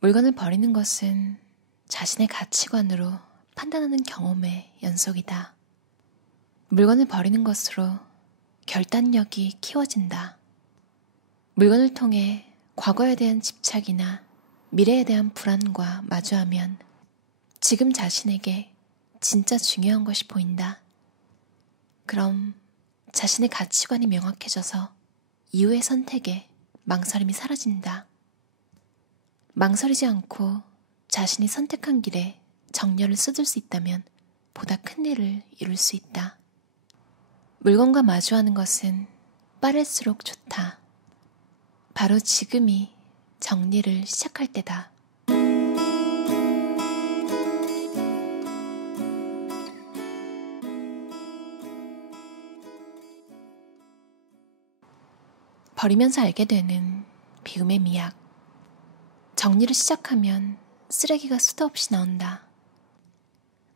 물건을 버리는 것은 자신의 가치관으로 판단하는 경험의 연속이다. 물건을 버리는 것으로 결단력이 키워진다. 물건을 통해 과거에 대한 집착이나 미래에 대한 불안과 마주하면 지금 자신에게 진짜 중요한 것이 보인다. 그럼 자신의 가치관이 명확해져서 이후의 선택에 망설임이 사라진다. 망설이지 않고 자신이 선택한 길에 정열을 쏟을 수 있다면 보다 큰 일을 이룰 수 있다. 물건과 마주하는 것은 빠를수록 좋다. 바로 지금이 정리를 시작할 때다. 버리면서 알게 되는 비움의 미학. 정리를 시작하면 쓰레기가 수도 없이 나온다.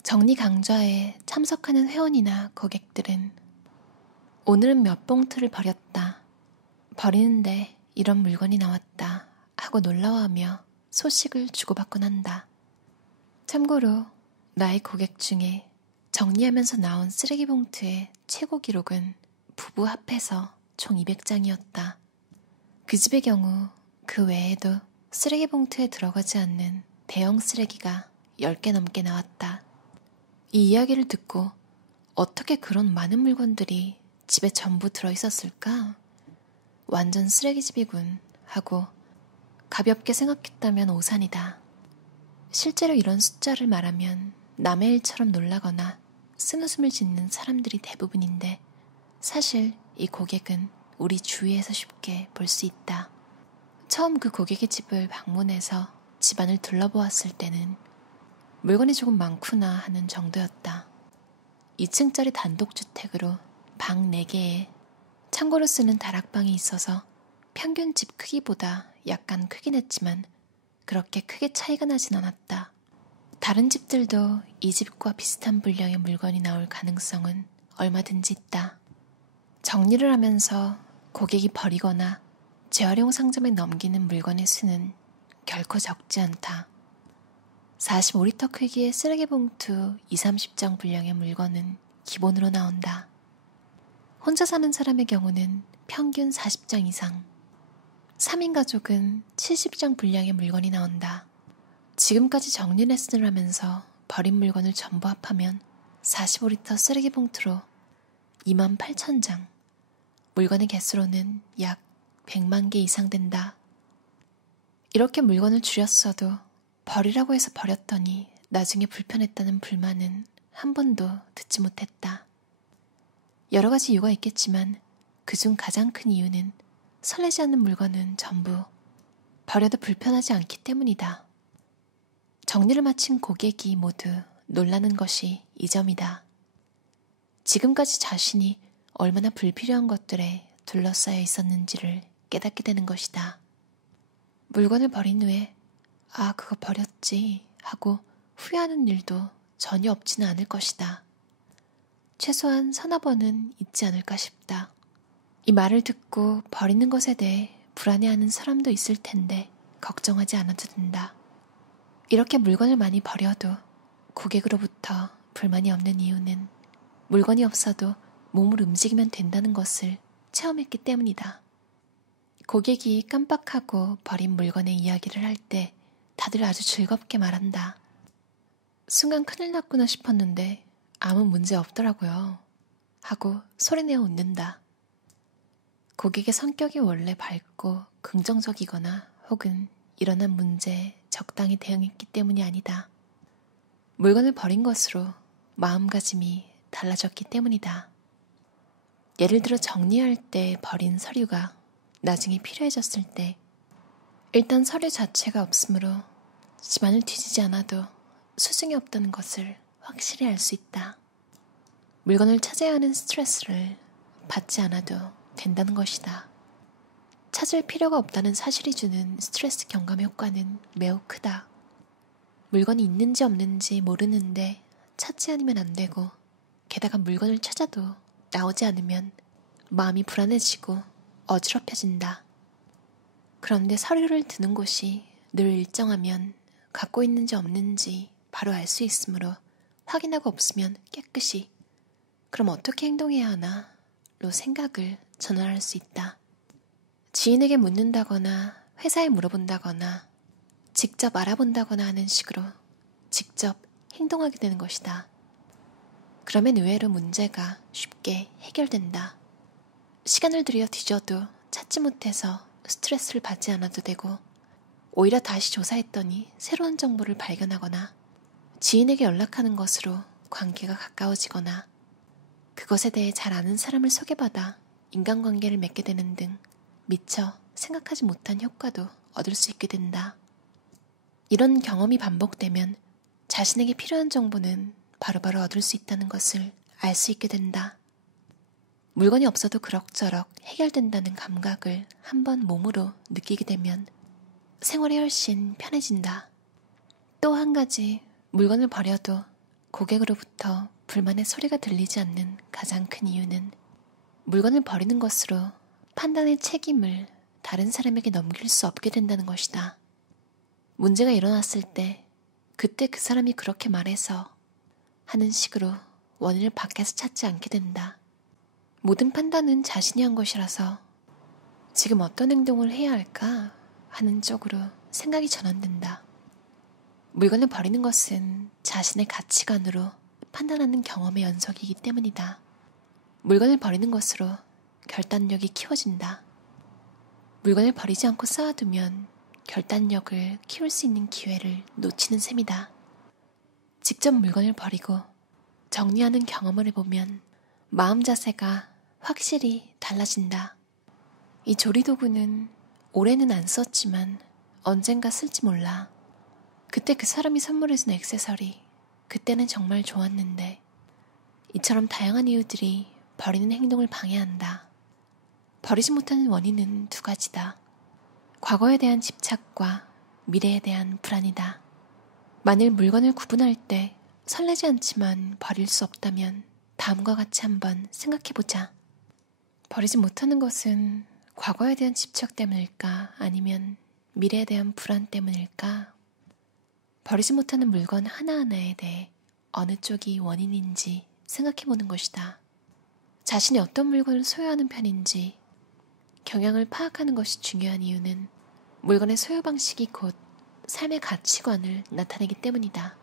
정리 강좌에 참석하는 회원이나 고객들은 오늘은 몇 봉투를 버렸다. 버리는데 이런 물건이 나왔다 하고 놀라워하며 소식을 주고받곤 한다. 참고로 나의 고객 중에 정리하면서 나온 쓰레기 봉투의 최고 기록은 부부 합해서 총 200장이었다. 그 집의 경우 그 외에도 쓰레기 봉투에 들어가지 않는 대형 쓰레기가 10개 넘게 나왔다. 이 이야기를 듣고 어떻게 그런 많은 물건들이 집에 전부 들어있었을까? 완전 쓰레기집이군 하고 가볍게 생각했다면 오산이다. 실제로 이런 숫자를 말하면 남의 일처럼 놀라거나 쓴웃음을 짓는 사람들이 대부분인데 사실 이 고객은 우리 주위에서 쉽게 볼 수 있다. 처음 그 고객의 집을 방문해서 집안을 둘러보았을 때는 물건이 조금 많구나 하는 정도였다. 2층짜리 단독주택으로 방 4개에 창고로 쓰는 다락방이 있어서 평균 집 크기보다 약간 크긴 했지만 그렇게 크게 차이가 나진 않았다. 다른 집들도 이 집과 비슷한 분량의 물건이 나올 가능성은 얼마든지 있다. 정리를 하면서 고객이 버리거나 재활용 상점에 넘기는 물건의 수는 결코 적지 않다. 45리터 크기의 쓰레기 봉투 20-30장 분량의 물건은 기본으로 나온다. 혼자 사는 사람의 경우는 평균 40장 이상, 3인 가족은 70장 분량의 물건이 나온다. 지금까지 정리 레슨을 하면서 버린 물건을 전부 합하면 45리터 쓰레기 봉투로 28,000장, 물건의 개수로는 약 100만 개 이상 된다. 이렇게 물건을 줄였어도 버리라고 해서 버렸더니 나중에 불편했다는 불만은 한 번도 듣지 못했다. 여러 가지 이유가 있겠지만 그중 가장 큰 이유는 설레지 않는 물건은 전부 버려도 불편하지 않기 때문이다. 정리를 마친 고객이 모두 놀라는 것이 이 점이다. 지금까지 자신이 얼마나 불필요한 것들에 둘러싸여 있었는지를 깨닫게 되는 것이다. 물건을 버린 후에 아, 그거 버렸지 하고 후회하는 일도 전혀 없지는 않을 것이다. 최소한 서너 번은 있지 않을까 싶다. 이 말을 듣고 버리는 것에 대해 불안해하는 사람도 있을 텐데 걱정하지 않아도 된다. 이렇게 물건을 많이 버려도 고객으로부터 불만이 없는 이유는 물건이 없어도 몸을 움직이면 된다는 것을 체험했기 때문이다. 고객이 깜빡하고 버린 물건의 이야기를 할 때 다들 아주 즐겁게 말한다. 순간 큰일 났구나 싶었는데 아무 문제 없더라고요. 하고 소리내어 웃는다. 고객의 성격이 원래 밝고 긍정적이거나 혹은 일어난 문제에 적당히 대응했기 때문이 아니다. 물건을 버린 것으로 마음가짐이 달라졌기 때문이다. 예를 들어 정리할 때 버린 서류가 나중에 필요해졌을 때 일단 서류 자체가 없으므로 집안을 뒤지지 않아도 수중에 없다는 것을 확실히 알 수 있다. 물건을 찾아야 하는 스트레스를 받지 않아도 된다는 것이다. 찾을 필요가 없다는 사실이 주는 스트레스 경감 효과는 매우 크다. 물건이 있는지 없는지 모르는데 찾지 않으면 안 되고 게다가 물건을 찾아도 나오지 않으면 마음이 불안해지고 어지럽혀진다. 그런데 서류를 두는 곳이 늘 일정하면 갖고 있는지 없는지 바로 알 수 있으므로 확인하고 없으면 깨끗이 그럼 어떻게 행동해야 하나? 로 생각을 전환할 수 있다. 지인에게 묻는다거나 회사에 물어본다거나 직접 알아본다거나 하는 식으로 직접 행동하게 되는 것이다. 그러면 의외로 문제가 쉽게 해결된다. 시간을 들여 뒤져도 찾지 못해서 스트레스를 받지 않아도 되고 오히려 다시 조사했더니 새로운 정보를 발견하거나 지인에게 연락하는 것으로 관계가 가까워지거나 그것에 대해 잘 아는 사람을 소개받아 인간관계를 맺게 되는 등 미처 생각하지 못한 효과도 얻을 수 있게 된다. 이런 경험이 반복되면 자신에게 필요한 정보는 바로바로 얻을 수 있다는 것을 알 수 있게 된다. 물건이 없어도 그럭저럭 해결된다는 감각을 한번 몸으로 느끼게 되면 생활이 훨씬 편해진다. 또 한 가지, 물건을 버려도 고객으로부터 불만의 소리가 들리지 않는 가장 큰 이유는 물건을 버리는 것으로 판단의 책임을 다른 사람에게 넘길 수 없게 된다는 것이다. 문제가 일어났을 때 그때 그 사람이 그렇게 말해서 하는 식으로 원인을 밖에서 찾지 않게 된다. 모든 판단은 자신이 한 것이라서 지금 어떤 행동을 해야 할까 하는 쪽으로 생각이 전환된다. 물건을 버리는 것은 자신의 가치관으로 판단하는 경험의 연속이기 때문이다. 물건을 버리는 것으로 결단력이 키워진다. 물건을 버리지 않고 쌓아두면 결단력을 키울 수 있는 기회를 놓치는 셈이다. 직접 물건을 버리고 정리하는 경험을 해보면 마음 자세가 확실히 달라진다. 이 조리도구는 올해는 안 썼지만 언젠가 쓸지 몰라. 그때 그 사람이 선물해준 액세서리, 그때는 정말 좋았는데 이처럼 다양한 이유들이 버리는 행동을 방해한다. 버리지 못하는 원인은 두 가지다. 과거에 대한 집착과 미래에 대한 불안이다. 만일 물건을 구분할 때 설레지 않지만 버릴 수 없다면 다음과 같이 한번 생각해보자. 버리지 못하는 것은 과거에 대한 집착 때문일까? 아니면 미래에 대한 불안 때문일까? 버리지 못하는 물건 하나하나에 대해 어느 쪽이 원인인지 생각해보는 것이다. 자신이 어떤 물건을 소유하는 편인지 경향을 파악하는 것이 중요한 이유는 물건의 소유 방식이 곧 삶의 가치관을 나타내기 때문이다.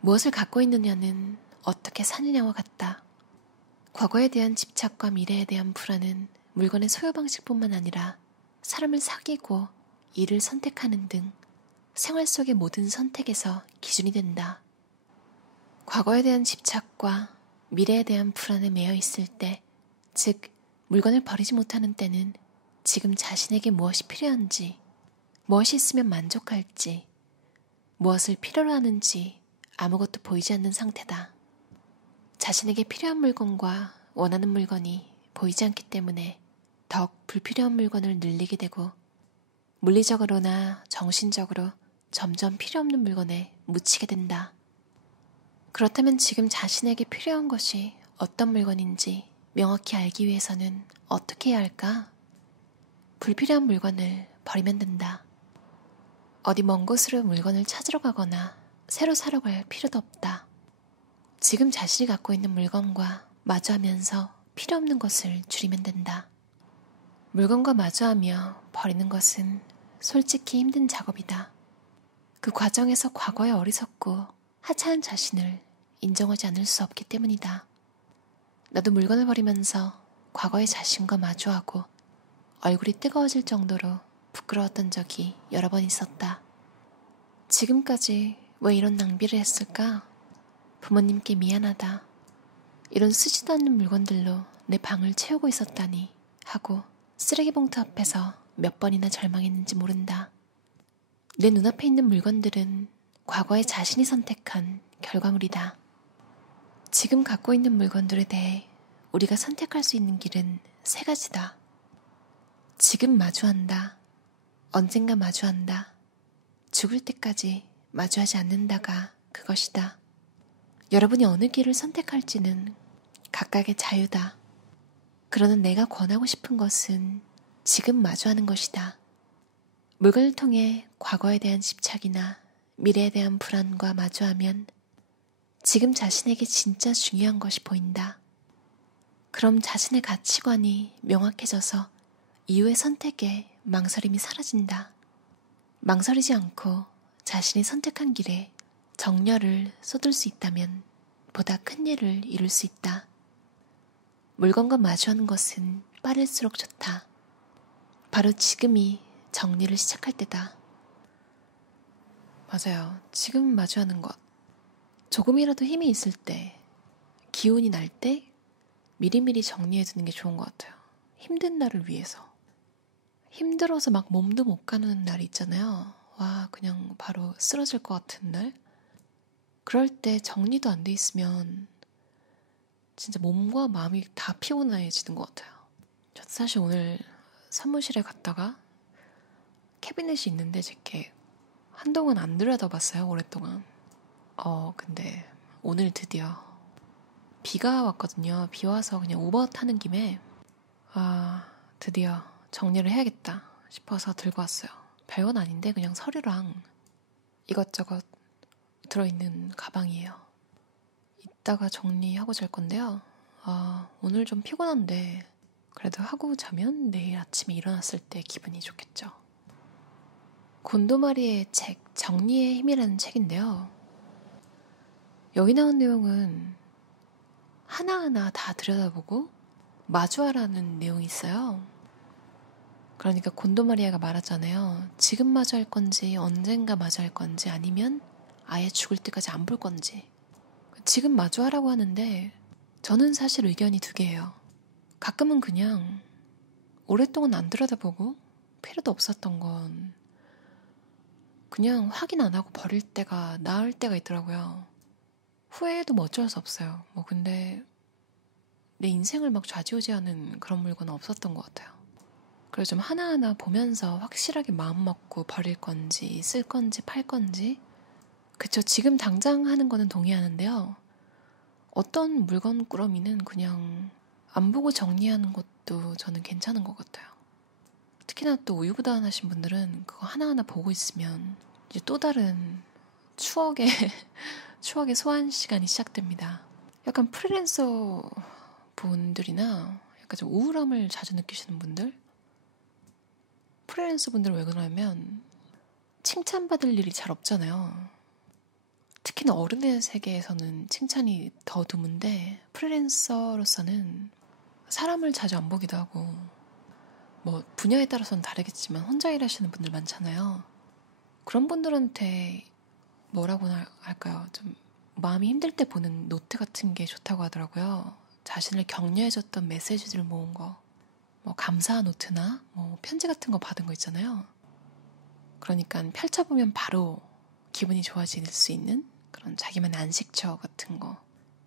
무엇을 갖고 있느냐는 어떻게 사느냐와 같다. 과거에 대한 집착과 미래에 대한 불안은 물건의 소유 방식뿐만 아니라 사람을 사귀고 일을 선택하는 등 생활 속의 모든 선택에서 기준이 된다. 과거에 대한 집착과 미래에 대한 불안에 매여 있을 때, 즉 물건을 버리지 못하는 때는 지금 자신에게 무엇이 필요한지, 무엇이 있으면 만족할지, 무엇을 필요로 하는지 아무것도 보이지 않는 상태다. 자신에게 필요한 물건과 원하는 물건이 보이지 않기 때문에 더욱 불필요한 물건을 늘리게 되고 물리적으로나 정신적으로 점점 필요 없는 물건에 묻히게 된다. 그렇다면 지금 자신에게 필요한 것이 어떤 물건인지 명확히 알기 위해서는 어떻게 해야 할까? 불필요한 물건을 버리면 된다. 어디 먼 곳으로 물건을 찾으러 가거나 새로 사러 갈 필요도 없다. 지금 자신이 갖고 있는 물건과 마주하면서 필요 없는 것을 줄이면 된다. 물건과 마주하며 버리는 것은 솔직히 힘든 작업이다. 그 과정에서 과거의 어리석고 하찮은 자신을 인정하지 않을 수 없기 때문이다. 나도 물건을 버리면서 과거의 자신과 마주하고 얼굴이 뜨거워질 정도로 부끄러웠던 적이 여러 번 있었다. 지금까지 왜 이런 낭비를 했을까? 부모님께 미안하다. 이런 쓰지도 않는 물건들로 내 방을 채우고 있었다니 하고 쓰레기 봉투 앞에서 몇 번이나 절망했는지 모른다. 내 눈앞에 있는 물건들은 과거의 자신이 선택한 결과물이다. 지금 갖고 있는 물건들에 대해 우리가 선택할 수 있는 길은 세 가지다. 지금 마주한다. 언젠가 마주한다. 죽을 때까지 마주하지 않는다가 그것이다. 여러분이 어느 길을 선택할지는 각각의 자유다. 그러나 내가 권하고 싶은 것은 지금 마주하는 것이다. 물건을 통해 과거에 대한 집착이나 미래에 대한 불안과 마주하면 지금 자신에게 진짜 중요한 것이 보인다. 그럼 자신의 가치관이 명확해져서 이후의 선택에 망설임이 사라진다. 망설이지 않고 자신이 선택한 길에 정열을 쏟을 수 있다면 보다 큰 일을 이룰 수 있다. 물건과 마주하는 것은 빠를수록 좋다. 바로 지금이 정리를 시작할 때다. 맞아요. 지금 마주하는 것. 조금이라도 힘이 있을 때, 기운이 날 때 미리미리 정리해두는 게 좋은 것 같아요. 힘든 날을 위해서. 힘들어서 막 몸도 못 가는 날이 있잖아요. 와, 그냥 바로 쓰러질 것 같은 날. 그럴 때 정리도 안 돼 있으면 진짜 몸과 마음이 다 피곤해지는 것 같아요. 저도 사실 오늘 사무실에 갔다가 캐비넷이 있는데 제게 한동안 안 들여다봤어요. 오랫동안. 근데 오늘 드디어 비가 왔거든요. 비 와서 그냥 우버 타는 김에 드디어 정리를 해야겠다 싶어서 들고 왔어요. 별건 아닌데 그냥 서류랑 이것저것 들어있는 가방이에요. 이따가 정리하고 잘 건데요. 오늘 좀 피곤한데 그래도 하고 자면 내일 아침에 일어났을 때 기분이 좋겠죠. 곤도마리의 책 정리의 힘이라는 책인데요. 여기 나온 내용은 하나하나 다 들여다보고 마주하라는 내용이 있어요. 그러니까 곤도마리아가 말하잖아요. 지금 마주할 건지 언젠가 마주할 건지 아니면 아예 죽을 때까지 안 볼 건지. 지금 마주하라고 하는데 저는 사실 의견이 두 개예요. 가끔은 그냥 오랫동안 안 들여다보고 필요도 없었던 건 그냥 확인 안 하고 버릴 때가 나을 때가 있더라고요. 후회해도 뭐 어쩔 수 없어요. 근데 내 인생을 막 좌지우지하는 그런 물건은 없었던 것 같아요. 그래서 좀 하나하나 보면서 확실하게 마음 먹고 버릴 건지 쓸 건지 팔 건지. 그쵸, 지금 당장 하는 거는 동의하는데요. 어떤 물건 꾸러미는 그냥 안 보고 정리하는 것도 저는 괜찮은 것 같아요. 특히나 또 우유부단하신 분들은 그거 하나하나 보고 있으면 이제 또 다른 추억의 소환 시간이 시작됩니다. 약간 프리랜서 분들이나 약간 좀 우울함을 자주 느끼시는 분들, 프리랜서 분들은 왜 그러냐면 칭찬받을 일이 잘 없잖아요. 특히나 어른의 세계에서는 칭찬이 더 드문데 프리랜서로서는 사람을 자주 안 보기도 하고 분야에 따라서는 다르겠지만 혼자 일하시는 분들 많잖아요. 그런 분들한테 뭐라고 할까요? 좀 마음이 힘들 때 보는 노트 같은 게 좋다고 하더라고요. 자신을 격려해줬던 메시지들 모은 거, 감사 노트나 편지 같은 거 받은 거 있잖아요. 그러니까 펼쳐보면 바로 기분이 좋아질 수 있는 그런 자기만의 안식처 같은 거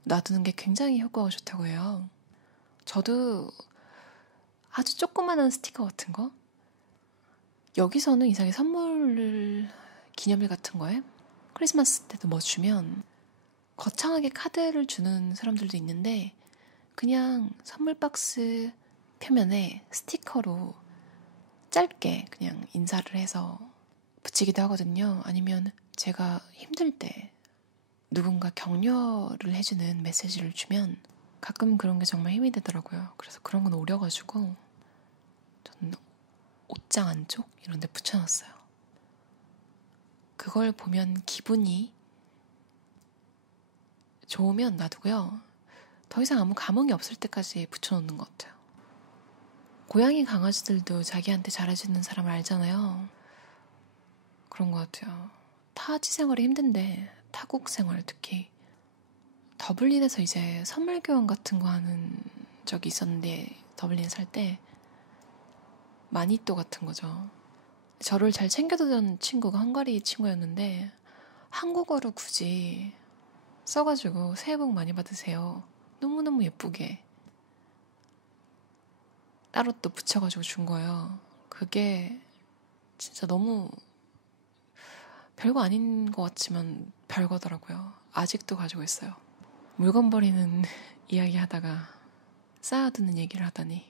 놔두는 게 굉장히 효과가 좋다고 해요. 저도 아주 조그마한 스티커 같은 거, 여기서는 이상하게 선물 기념일 같은 거에 크리스마스 때도 주면 거창하게 카드를 주는 사람들도 있는데 그냥 선물 박스 표면에 스티커로 짧게 그냥 인사를 해서 붙이기도 하거든요. 아니면 제가 힘들 때 누군가 격려를 해주는 메시지를 주면 가끔 그런 게 정말 힘이 되더라고요. 그래서 그런 건 오려가지고 저는 옷장 안쪽 이런 데 붙여놨어요. 그걸 보면 기분이 좋으면 놔두고요. 더 이상 아무 감흥이 없을 때까지 붙여놓는 것 같아요. 고양이 강아지들도 자기한테 잘해주는 사람을 알잖아요. 그런 것 같아요. 타지 생활이 힘든데 타국 생활 특히 더블린에서 이제 선물 교환 같은 거 하는 적이 있었는데 더블린에 살 때 마니또 같은 거죠. 저를 잘 챙겨주던 친구가 헝가리 친구였는데 한국어로 굳이 써가지고 새해 복 많이 받으세요. 너무너무 예쁘게 따로 또 붙여가지고 준 거예요. 그게 진짜 너무 별거 아닌 것 같지만 별거더라고요. 아직도 가지고 있어요. 물건 버리는 이야기 하다가 쌓아두는 얘기를 하다니.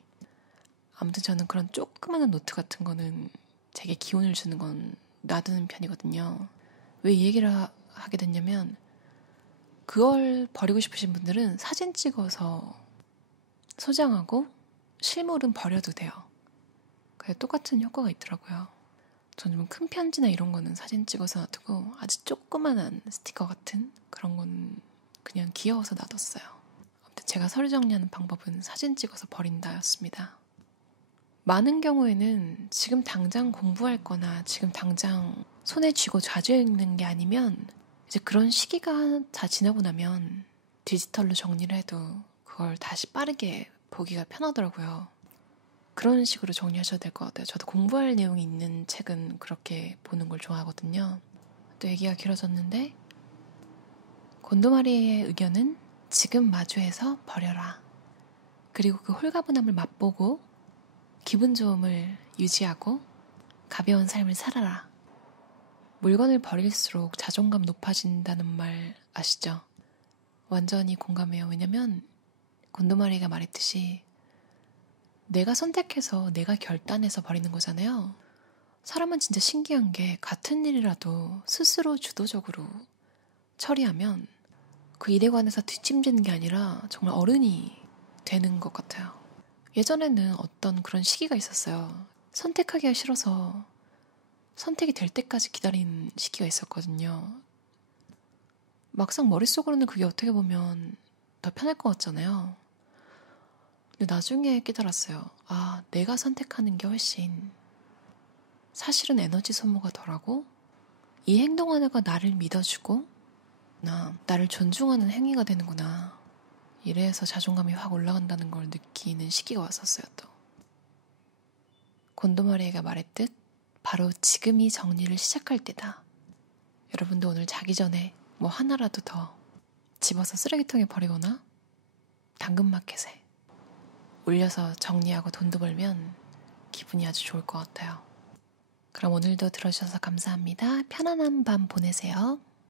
아무튼 저는 그런 조그마한 노트 같은 거는 제게 기운을 주는 건 놔두는 편이거든요. 왜 이 얘기를 하게 됐냐면 그걸 버리고 싶으신 분들은 사진 찍어서 소장하고 실물은 버려도 돼요. 그게 똑같은 효과가 있더라고요. 저는 좀 큰 편지나 이런 거는 사진 찍어서 놔두고 아주 조그만한 스티커 같은 그런 건 그냥 귀여워서 놔뒀어요. 아무튼 제가 서류 정리하는 방법은 사진 찍어서 버린다였습니다. 많은 경우에는 지금 당장 공부할 거나 지금 당장 손에 쥐고 자주 읽는 게 아니면 이제 그런 시기가 다 지나고 나면 디지털로 정리를 해도 그걸 다시 빠르게 보기가 편하더라고요. 그런 식으로 정리하셔도 될 것 같아요. 저도 공부할 내용이 있는 책은 그렇게 보는 걸 좋아하거든요. 또 얘기가 길어졌는데 곤도마리의 의견은 지금 마주해서 버려라. 그리고 그 홀가분함을 맛보고 기분 좋음을 유지하고 가벼운 삶을 살아라. 물건을 버릴수록 자존감 높아진다는 말 아시죠? 완전히 공감해요. 왜냐면 곤도마리가 말했듯이 내가 선택해서 내가 결단해서 버리는 거잖아요. 사람은 진짜 신기한 게 같은 일이라도 스스로 주도적으로 처리하면 그 일에 관해서 뒷짐지는 게 아니라 정말 어른이 되는 것 같아요. 예전에는 어떤 그런 시기가 있었어요. 선택하기가 싫어서 선택이 될 때까지 기다린 시기가 있었거든요. 막상 머릿속으로는 그게 어떻게 보면 더 편할 것 같잖아요. 근데 나중에 깨달았어요. 아, 내가 선택하는 게 훨씬 사실은 에너지 소모가 덜하고 이 행동 하나가 나를 믿어주고 나를 존중하는 행위가 되는구나. 이래서 자존감이 확 올라간다는 걸 느끼는 시기가 왔었어요. 또 곤도마리에가 말했듯 바로 지금이 정리를 시작할 때다. 여러분도 오늘 자기 전에 뭐 하나라도 더 집어서 쓰레기통에 버리거나 당근마켓에 올려서 정리하고 돈도 벌면 기분이 아주 좋을 것 같아요. 그럼 오늘도 들어주셔서 감사합니다. 편안한 밤 보내세요.